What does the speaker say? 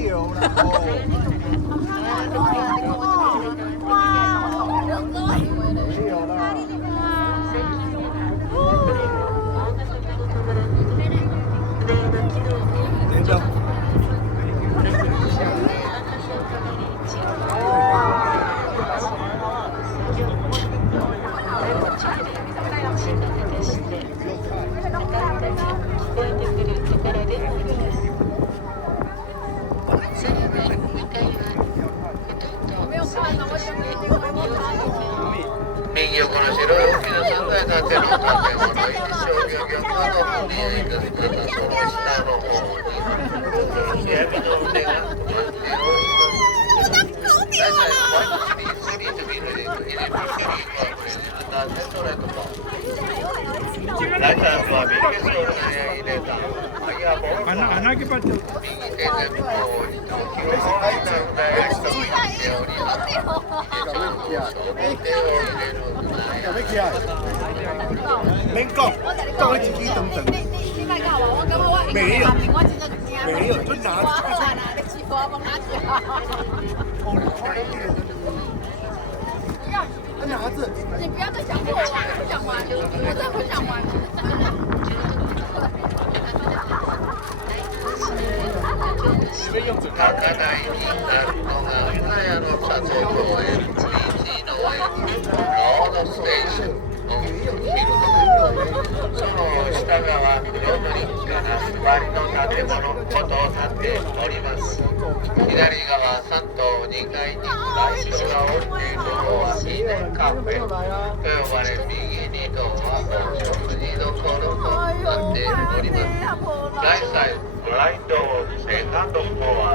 没有啦。没有啦。那个。右横の白い大きな3階建ての建物、一生漁業の日本伊根舟屋その下の方に闇の船が止まっております。大体毎日にスリートビルで入れるスリートはこれ何千ドルとか。ライターズは右手を入れた。Anak kita tu. 右手前方に広大な船屋一つしております。手を入れる船屋。免讲，到你自己等等。没有，没有，就拿着。他拿着。你不要再讲我，我不想玩，我真的不想玩。高台にあるのが船屋の車窓公園 BT のロードステーションの昼その下側黒の立派な座りの建物ことなっております。左側3棟2階にライトが降りているのはイネカフェと呼ばれ右にドアお食事どころとなっております。ライサイブラインドセカンドフロア